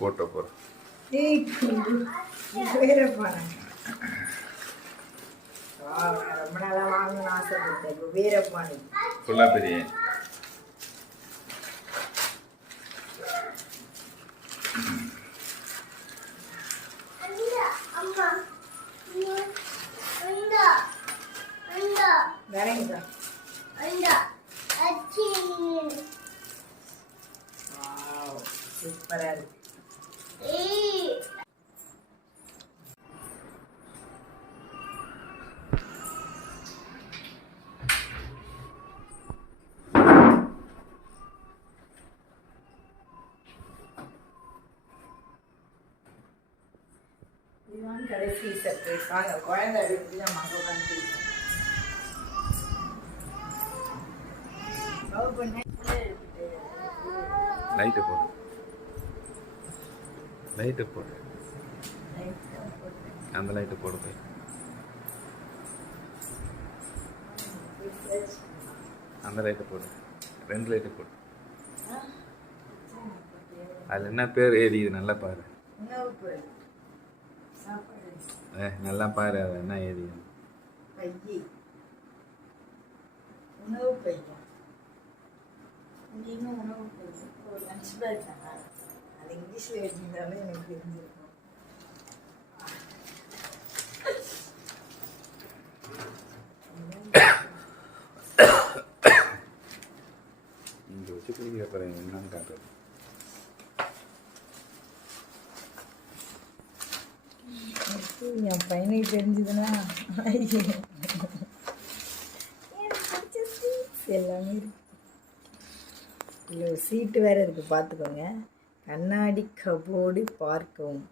Photo போற ரொம்ப நாளா வாங்கணும்னு ஆசைப்பட்டேன். வீரப்பாணி ஃபுல்லா பெரிய சூப்பரா இருக்கு. இதுதான் கடைசி சர்ப்ரைஸ். வாங்க குழந்தை வீட்டுக்கு தான் வாங்க உட்காந்து லைட்டு போடு, லைட்டு போடு, அந்த லைட்டு போடு போய். அந்த லைட்டு போடு, 2 லைட்டு போடு. அதில் என்ன பேர் ஏறிது நல்லா பாரு. நல்லா பாரு அது என்ன ஏறி. உணவு பையன் இங்கேயும் உணவு பையன் ஒரு லஞ்ச் பேக் தானே. அது இங்கிலீஷில் எழுதியிருந்தாலும் எனக்கு தெரிஞ்சிருக்கும். இங்கே வச்சு குடிக்கிற பாருங்க என்னன்னு காட்டுறது. என் பையனுக்கு தெரிஞ்சதுன்னா எல்லாமே இருக்கு. இல்லை சீட்டு வேறு இருக்குது பார்த்துக்கோங்க. கண்ணாடி கபோர்டு பார்க்கவும்.